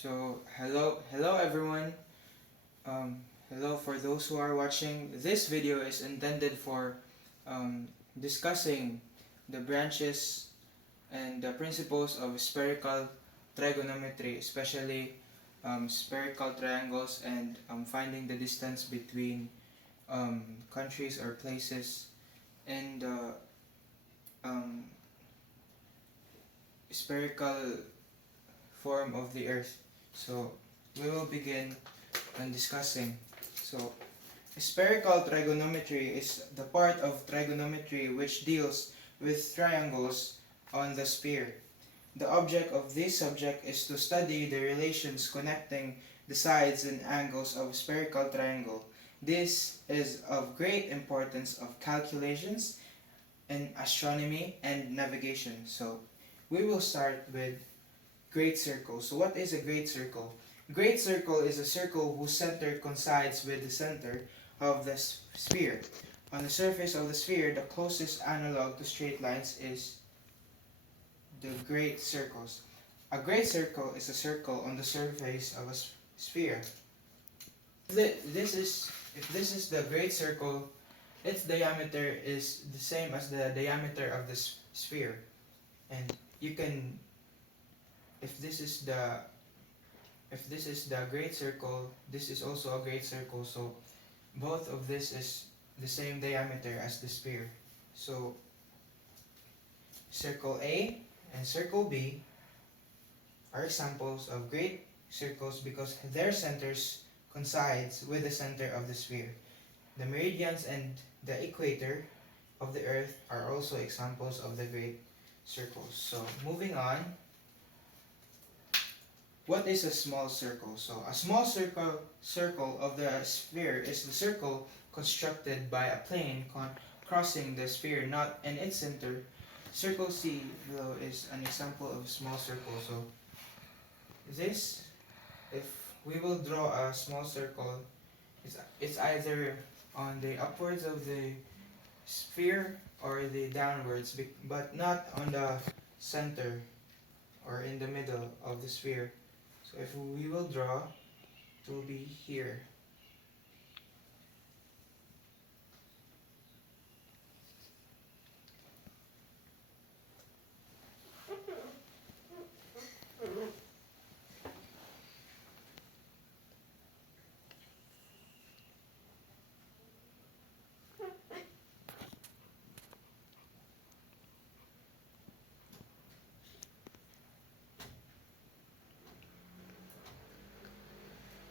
Hello everyone. Um, Hello for those who are watching. This video is intended for discussing the branches and the principles of spherical trigonometry, especially spherical triangles and finding the distance between countries or places in the um, spherical form of the earth. So we will begin on discussing. So spherical trigonometry is the part of trigonometry which deals with triangles on the sphere. The object of this subject is to study the relations connecting the sides and angles of a spherical triangle. This is of great importance of calculations in astronomy and navigation. So we will start with great circle. So what is a great circle? Great circle is a circle whose center coincides with the center of the sphere. On the surface of the sphere, the closest analog to straight lines is the great circles. A great circle is a circle on the surface of a sphere. If this is the great circle, its diameter is the same as the diameter of the sphere. And you can, if this is the great circle, this is also a great circle, so both of this is the same diameter as the sphere. So circle A and circle B are examples of great circles because their centers coincides with the center of the sphere. The meridians and the equator of the earth are also examples of the great circles. So moving on, what is a small circle? So a small circle of the sphere is the circle constructed by a plane crossing the sphere not in its center. Circle C below is an example of small circle. So this, if we will draw a small circle, it's either on the upwards of the sphere or the downwards, but not on the center or in the middle of the sphere. So if we will draw, it will be here.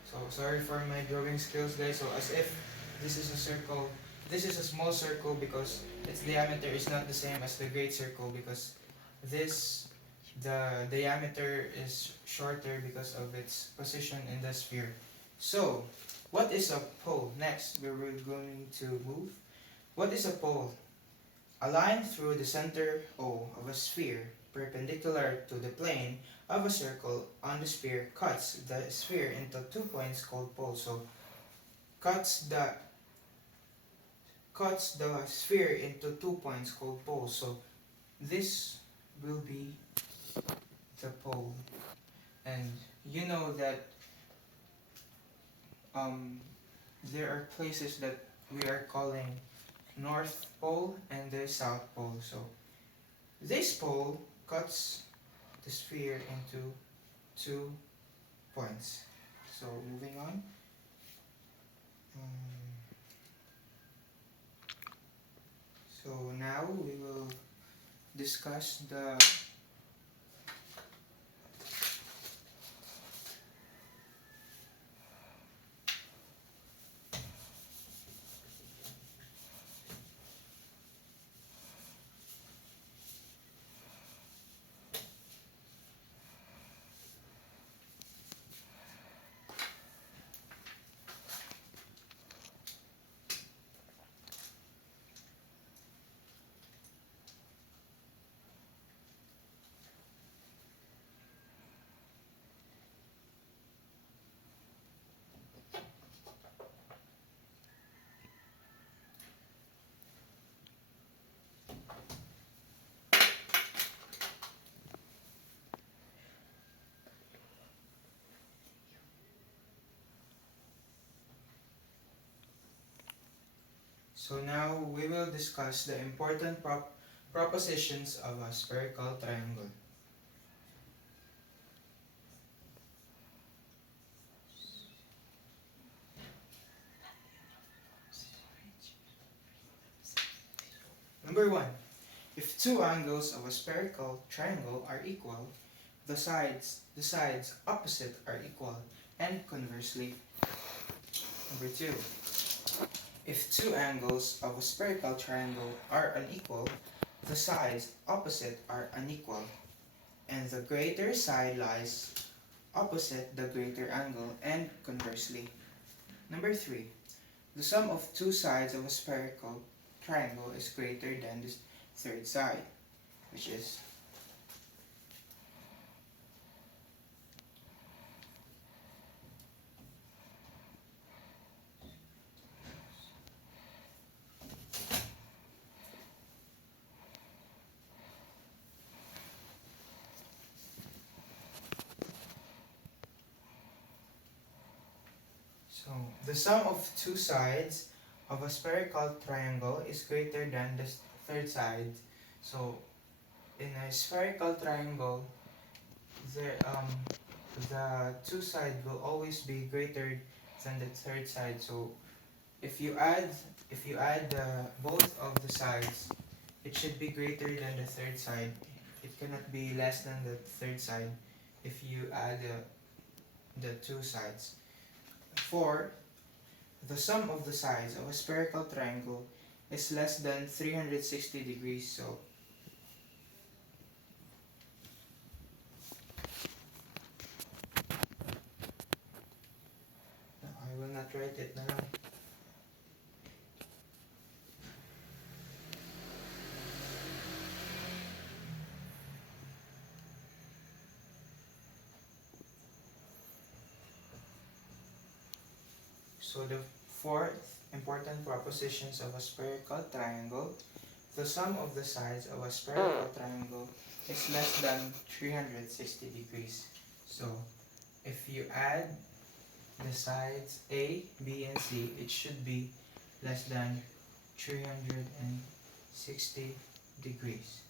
So sorry for my drawing skills, guys. So as if this is a circle, this is a small circle because its diameter is not the same as the great circle because the diameter is shorter because of its position in the sphere. So what is a pole? Next, we're going to move. What is a pole? A line through the center O of a sphere perpendicular to the plane of a circle on the sphere cuts the sphere into 2 points called poles. So cuts the sphere into 2 points called poles. So this will be the pole. And you know that there are places that we are calling North Pole and the South Pole. So this pole cuts the sphere into 2 points. So moving on. So now we will discuss the So now we will discuss the important propositions of a spherical triangle. Number 1. If two angles of a spherical triangle are equal, the sides opposite are equal, and conversely. Number 2. If two angles of a spherical triangle are unequal, the sides opposite are unequal, and the greater side lies opposite the greater angle, and conversely. Number 3. The sum of two sides of a spherical triangle is greater than the third side, which is. So, the sum of two sides of a spherical triangle is greater than the third side. So, in a spherical triangle, the two side will always be greater than the third side. So, if you add both of the sides, it should be greater than the third side. It cannot be less than the third side if you add the two sides. 4. The sum of the sides of a spherical triangle is less than 360 degrees. So, I will not write it now. So the fourth important propositions of a spherical triangle, the sum of the sides of a spherical triangle is less than 360 degrees. So if you add the sides A, B, and C, it should be less than 360 degrees.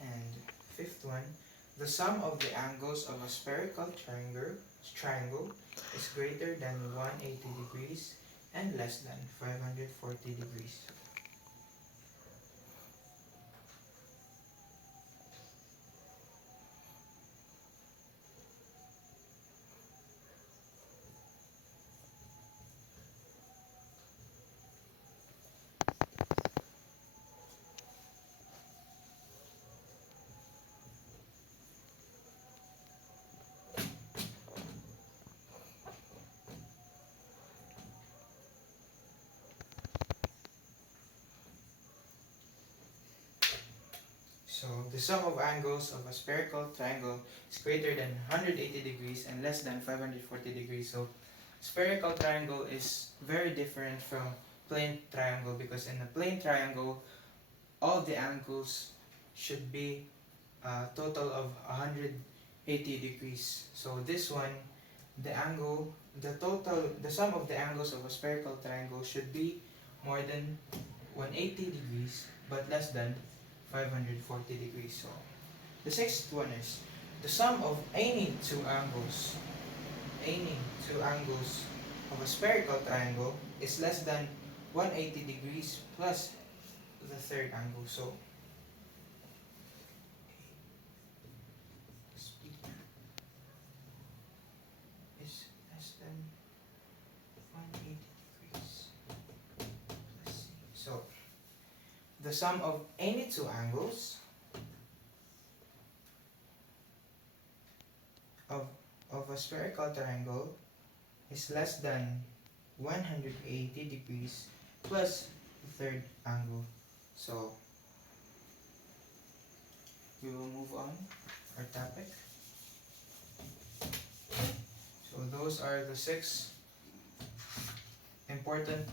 And fifth one, the sum of the angles of a spherical triangle is greater than 180 degrees and less than 540 degrees. So the sum of angles of a spherical triangle is greater than 180 degrees and less than 540 degrees. So spherical triangle is very different from plane triangle, because in a plane triangle, all the angles should be a total of 180 degrees. So this one, the sum of the angles of a spherical triangle should be more than 180 degrees but less than 540 degrees. So the sixth one is the sum of any two angles of a spherical triangle is less than 180 degrees plus the third angle. So is less than 180 degrees plus C. So the sum of any two angles of a spherical triangle is less than 180 degrees plus the third angle. So we will move on our topic. So those are the 6 important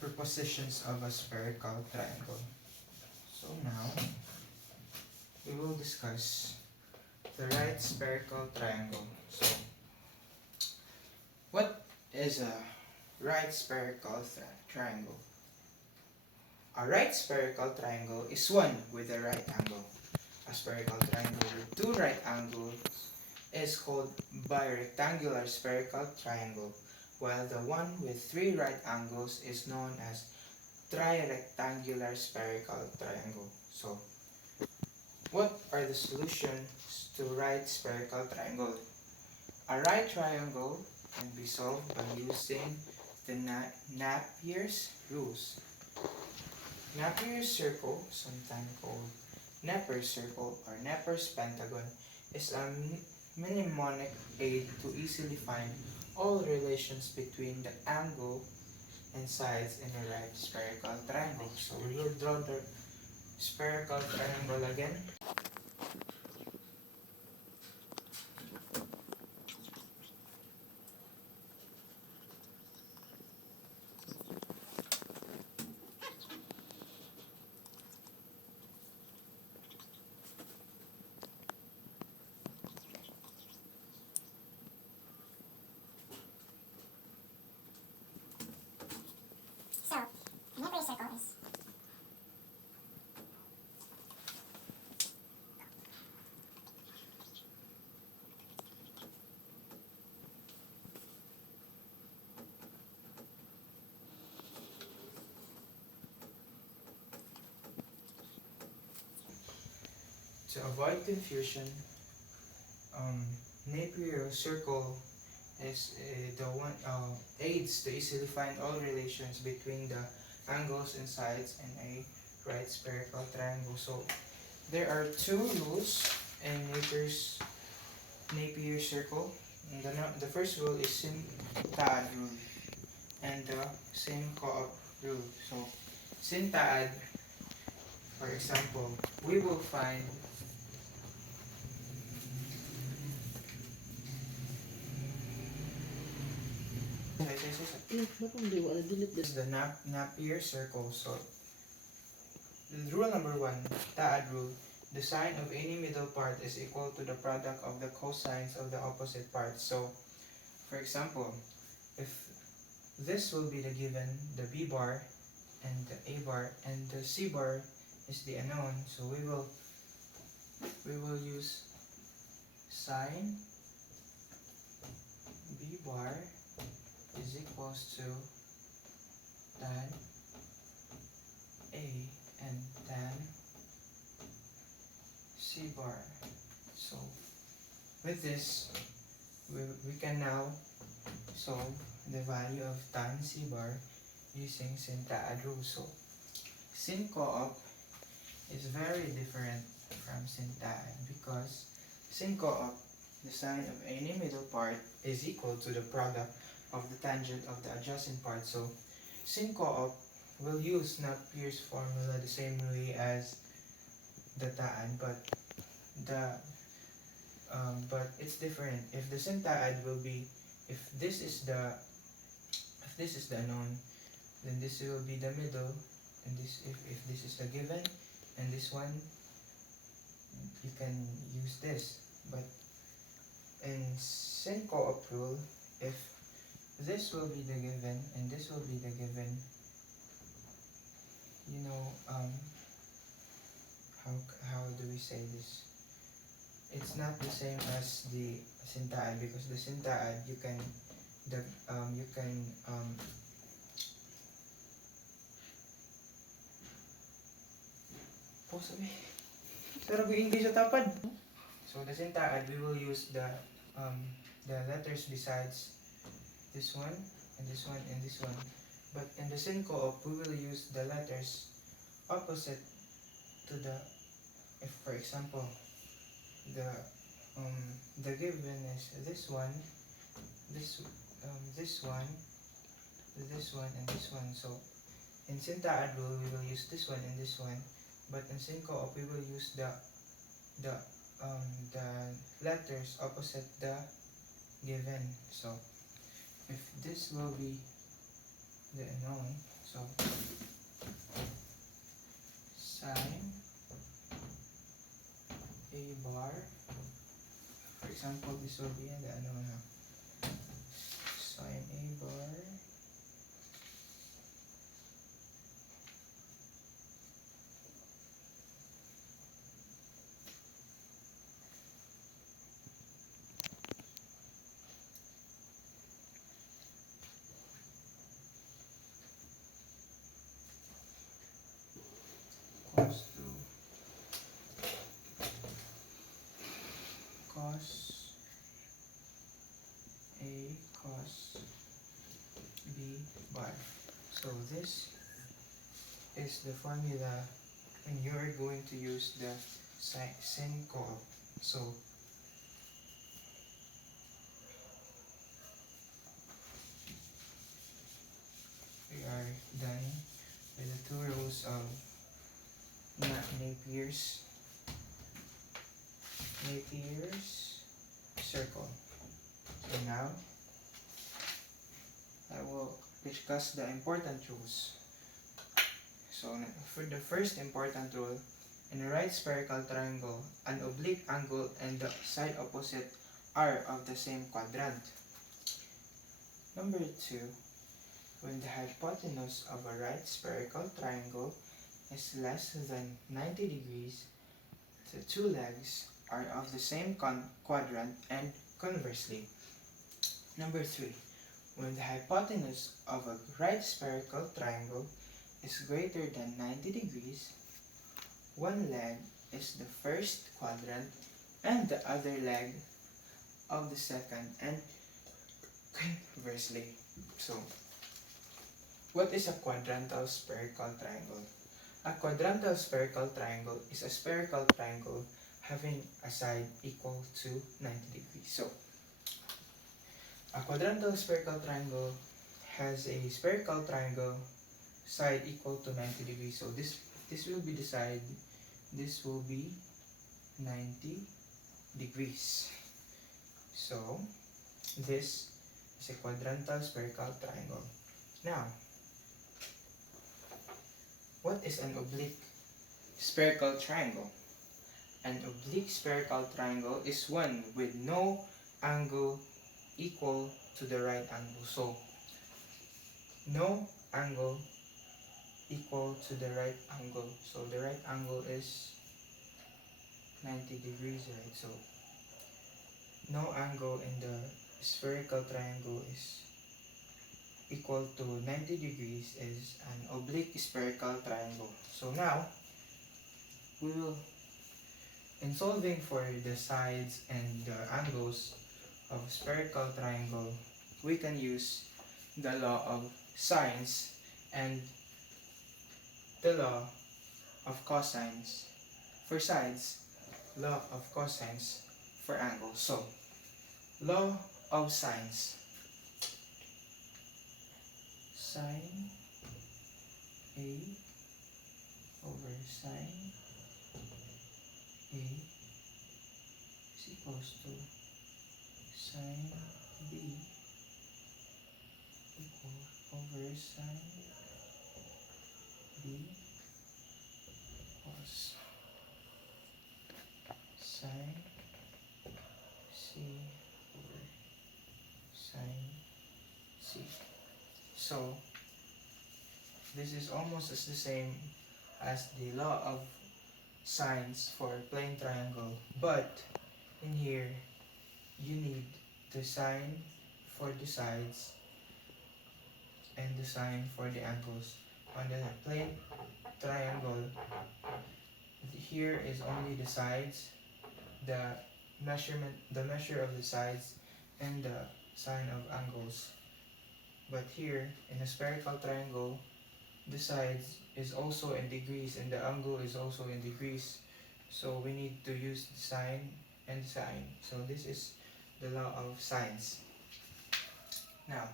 propositions of a spherical triangle. So now we will discuss the right spherical triangle. So what is a right spherical triangle? A right spherical triangle is one with a right angle. A spherical triangle with two right angles is called birectangular spherical triangle, while the one with three right angles is known as trirectangular spherical triangle. So, what are the solutions to right spherical triangle? A right triangle can be solved by using the Napier's rules. Napier's circle, sometimes called Napier circle or Napier's pentagon, is a mnemonic aid to easily find all relations between the angle and sides in a right spherical triangle. So we will draw the spherical triangle again. So, neighbor circle is To avoid confusion, Napier circle is the one aids to easily find all relations between the angles and sides in a right spherical triangle. So there are two rules in Napier circle. And the first rule is Syntaad rule and the same co-op rule. So Syntaad, for example, we will find this is the Napier circle. So rule number one, Taad rule. The sine of any middle part is equal to the product of the cosines of the opposite parts. So, for example, if this will be the given, the B bar and the A bar and the C bar is the unknown, so we will use sine B bar is equals to tan A and tan C bar. So with this, we can now solve the value of tan C bar using Syntaad rule. So Syn co-op is very different from Syntaad because Syn co-op, the sine of any middle part is equal to the product of the tangent of the adjacent part. So Syn co-op will use Napier's formula the same way as the Taad, the but it's different. If the Syntaad will be, if this is the unknown, then this will be the middle, and this if this is the given, and this one you can use this. But in Syn co-op rule, if this will be the given and this will be the given, you know, how do we say this? It's not the same as the Syntaad because the Syntaad you can pause me. Pero English sa tapad. So the Syntaad we will use the letters besides this one and this one and this one. But in the Syn co-op we will use the letters opposite to the, if for example the given is this one, this this one, this one, and this one. So in Syntaad rule we will use this one and this one, but in Syn co-op we will use the letters opposite the given. So if this will be the unknown, so sine A bar, for example, this will be the unknown. Sine A bar cos A cos B bar. So this is the formula when you are going to use the sin co-op. So we are done with the two rows of Napier's circle. So now I will discuss the important rules. So for the first important rule, in a right spherical triangle, an oblique angle and the side opposite are of the same quadrant. Number 2, when the hypotenuse of a right spherical triangle is less than 90 degrees, the two legs are of the same quadrant, and conversely. Number 3, when the hypotenuse of a right spherical triangle is greater than 90 degrees, one leg is the first quadrant and the other leg of the second, and conversely. So, what is a quadrantal spherical triangle? A quadrantal spherical triangle is a spherical triangle having a side equal to 90 degrees. So, a quadrantal spherical triangle has a spherical triangle side equal to 90 degrees. So this will be the side, this will be 90 degrees. So this is a quadrantal spherical triangle. Now, what is an oblique spherical triangle? An oblique spherical triangle is one with no angle equal to the right angle. So, no angle equal to the right angle. So, the right angle is 90 degrees, right? So, no angle in the spherical triangle is equal to 90 degrees is an oblique spherical triangle. So, now, we will, in solving for the sides and the angles of spherical triangle, we can use the law of sines and the law of cosines for sides, law of cosines for angles. So, law of sines. Sine A over sine A is equals to sine B equal over sine B plus sine C over sine C. So, this is almost as the same as the law of sines for plane triangle, but in here you need the sine for the sides and the sine for the angles. On the plane triangle, here is only the sides, the measure of the sides, and the sine of angles. But here in a spherical triangle, the sides is also in degrees and the angle is also in degrees. So we need to use the sine and sine. So this is the law of sines. Now,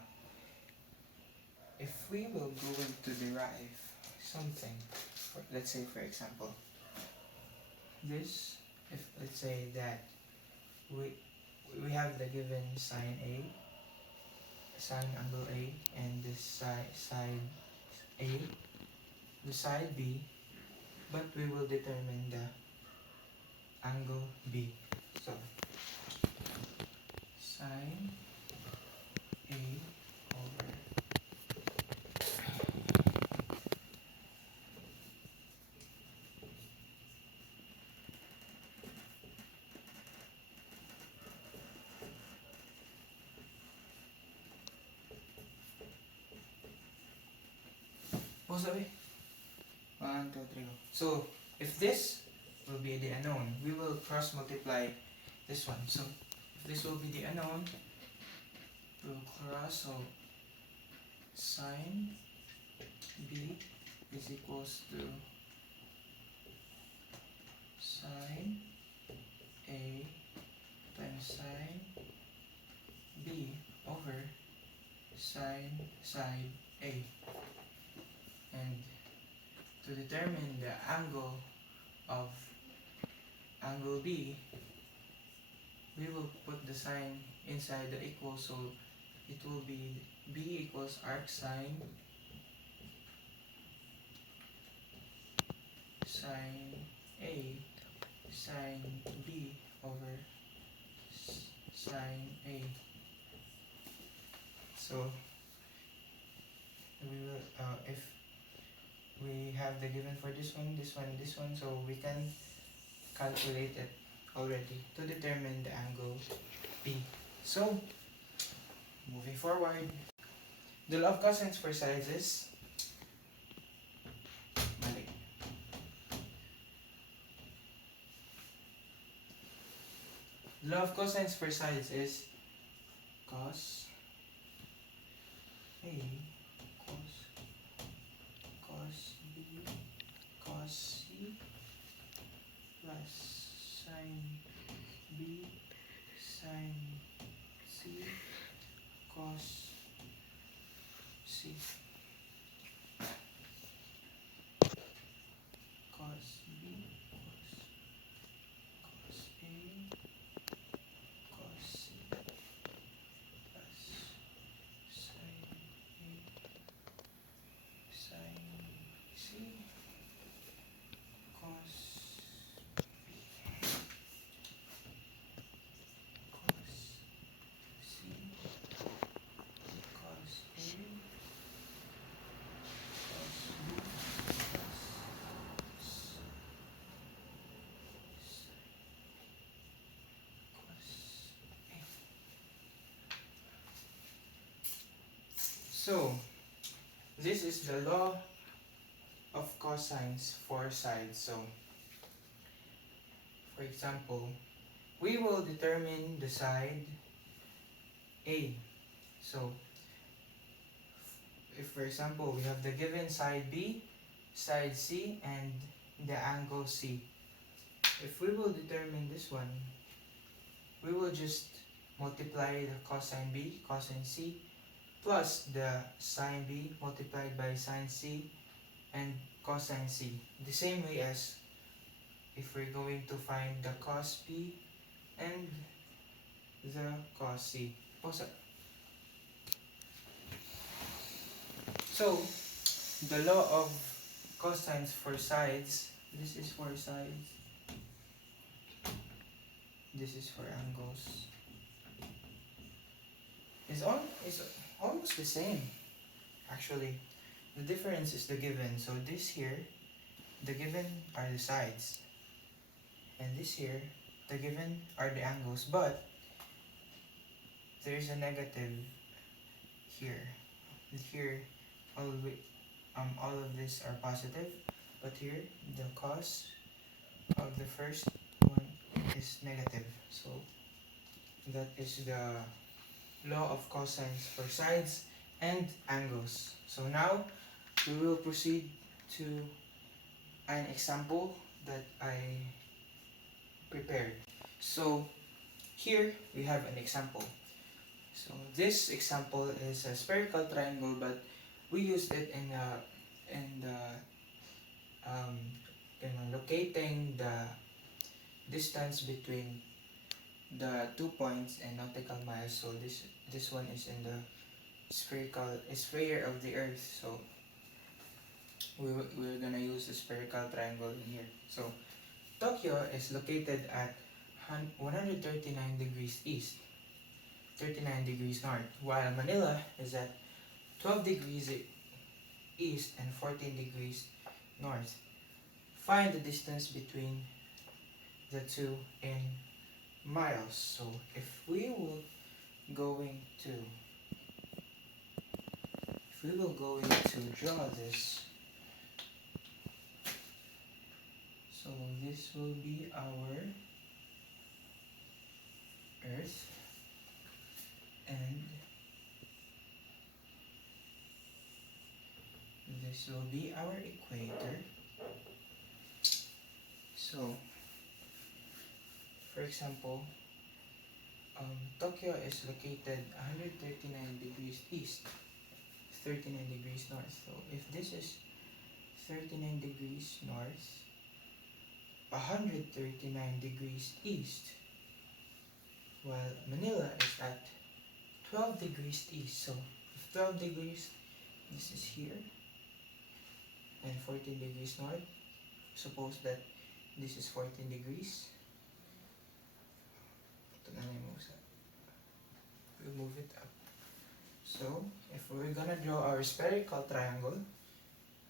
if we will going to derive something, let's say for example, this, if let's say that we have the given sine A, sine angle A, and the side A, the side B, but we will determine the angle B. So, sine A over oh, sabi? 1, 2, 3, go. So, if this will be the unknown, we will cross multiply this one. So this will be the unknown. We will cross, so sine B is equals to sine A times sine B over sine side A. And to determine the angle of angle B, we will put the sign inside the equal, so it will be B equals arc sine sine A sine B over sine A. So we will if we have the given for this one, this one, this one, so we can calculate it already to determine the angle B. So moving forward, the law of cosines for sides is mali. The law of cosines for sides is cos A cos B cos C plus sin B sin C cos C cos B cos A cos C plus sin A sin C cos cos C cos A cos B So, this is the law of cosines for sides. So, for example, we will determine the side A. So, if for example, we have the given side B, side C, and the angle C. If we will determine this one, we will just multiply the cosine B, cosine C, plus the sine B multiplied by sine C and cosine C. The same way as if we're going to find the cos B and the cos C. So, the law of cosines for sides, this is for sides, this is for angles, is almost the same. Actually, the difference is the given. So this here, the given are the sides, and this here, the given are the angles, but there is a negative here. Here, all of these are positive, but here the cos of the first one is negative. So that is the law of cosines for sides and angles. So now we will proceed to an example that I prepared. So here we have an example. So this example is a spherical triangle, but we used it in locating the distance between the 2 points and nautical miles. So this one is in the sphere of the earth. So we're gonna use the spherical triangle in here. So Tokyo is located at 139 degrees east, 39 degrees north, while Manila is at 12 degrees east and 14 degrees north. Find the distance between the two in miles. So if we will going to draw this, so this will be our Earth, and this will be our equator. So, for example, Tokyo is located 139 degrees east, 39 degrees north. So, if this is 39 degrees north, 139 degrees east, while Manila is at 12 degrees east. So, if 12 degrees, this is here, and 14 degrees north, suppose that this is 14 degrees. Ito na lang yung usa. We'll move it up. So, if we're gonna draw our spherical triangle,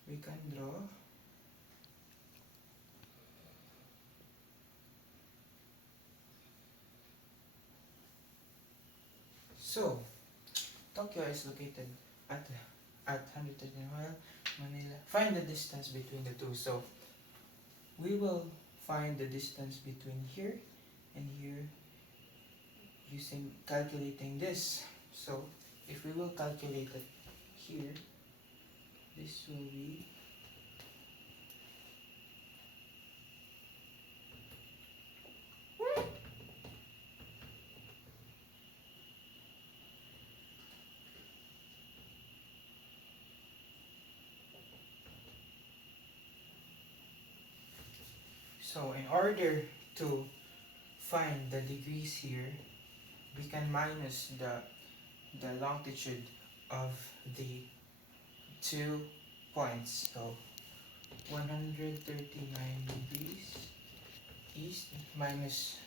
we can draw so Tokyo is located at 130 while Manila. Find the distance between the two. So we will find the distance between here and here using calculating this. So if we will calculate it here, this will be so in order to find the degrees here, we can minus the longitude of the 2 points. So 139 degrees east minus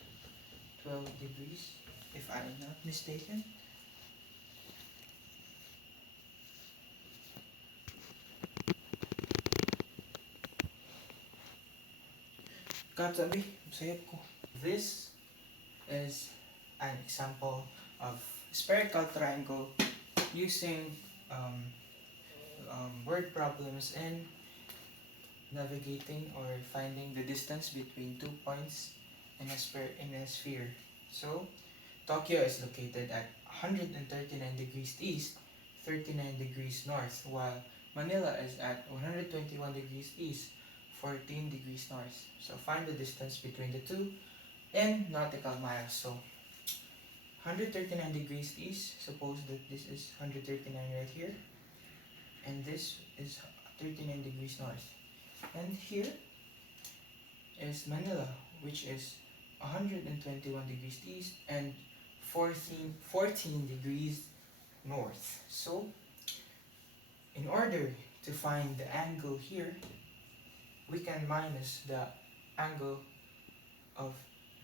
12 degrees, if I am not mistaken. Katabi, sayap ko. This is an example of spherical triangle using word problems and navigating or finding the distance between 2 points in a sphere. So Tokyo is located at 139 degrees east, 39 degrees north, while Manila is at 121 degrees east, 14 degrees north. So find the distance between the two in nautical miles. So 139 degrees east, suppose that this is 139 right here, and this is 39 degrees north. And here is Manila, which is 121 degrees east and 14 degrees north. So, in order to find the angle here, we can minus the angle of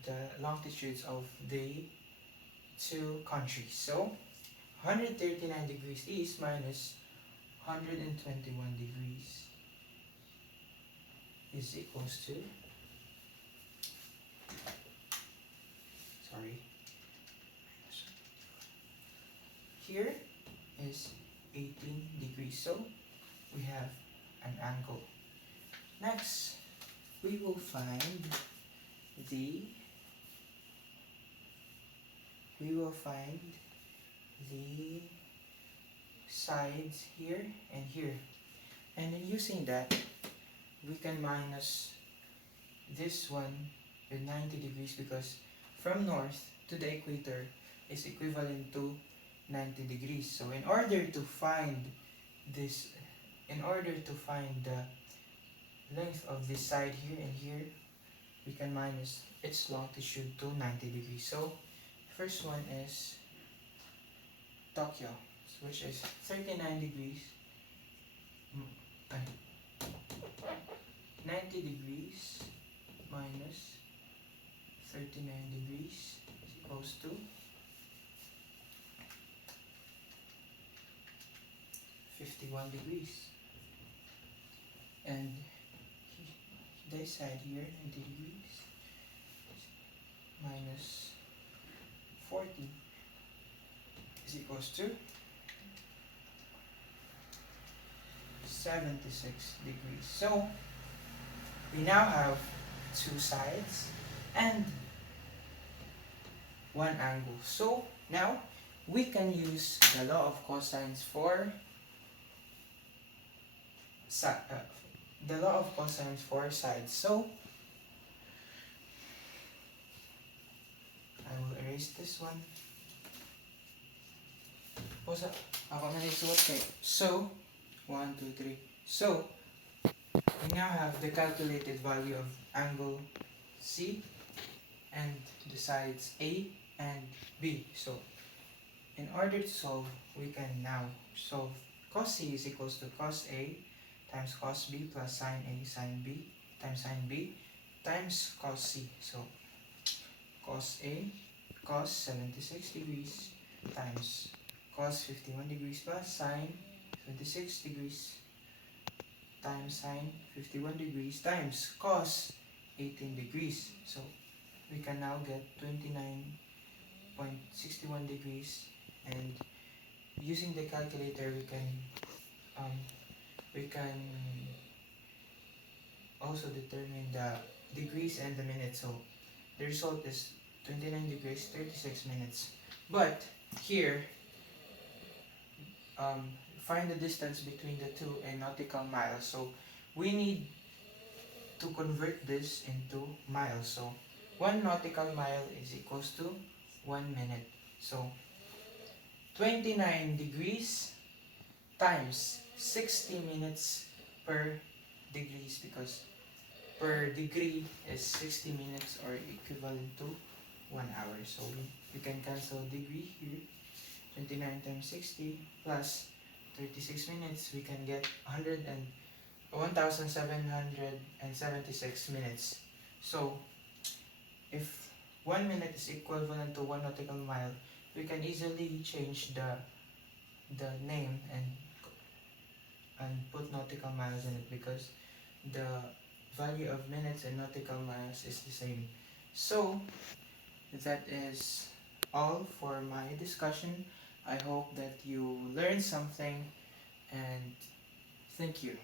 the longitudes of the two countries. So, 139 degrees east minus 121 degrees is equals to, here is 18 degrees. So we have an angle. Next, we will find the sides here and here. And in using that, we can minus this one with 90 degrees because from north to the equator is equivalent to 90 degrees. So in order to find the length of this side here and here, we can minus its longitude to 90 degrees. So first one is Tokyo, which is 39 degrees, 90 degrees minus 39 degrees is equals to 51 degrees. And this side here, 90 degrees minus 40 is equals to 76 degrees. So we now have two sides, and one angle. So now we can use the law of cosines for the law of cosines for sides. So I will erase this one. Ako na nagsuot kayo. So 1, 2, 3. So we now have the calculated value of angle C and the sides A and B. So in order to solve, we can now solve cos C is equals to cos A times cos B plus sin A sin B times sin B times cos C. So cos A, cos 76 degrees times cos 51 degrees plus sin 76 degrees times sin 51 degrees times cos 18 degrees. So we can now get 29.61 degrees, and using the calculator we can also determine the degrees and the minutes. So the result is 29 degrees 36 minutes. But here find the distance between the two in nautical miles. So we need to convert this into miles. So 1 nautical mile is equals to 1 minute. So 29 degrees times 60 minutes per degrees, because per degree is 60 minutes or equivalent to 1 hour. So we can cancel degree here. 29 times 60 plus 36 minutes, we can get 1,776 minutes. So if 1 minute is equivalent to 1 nautical mile, we can easily change the name and put nautical miles in it, because the value of minutes and nautical miles is the same. So that is all for my discussion. I hope that you learned something, and thank you.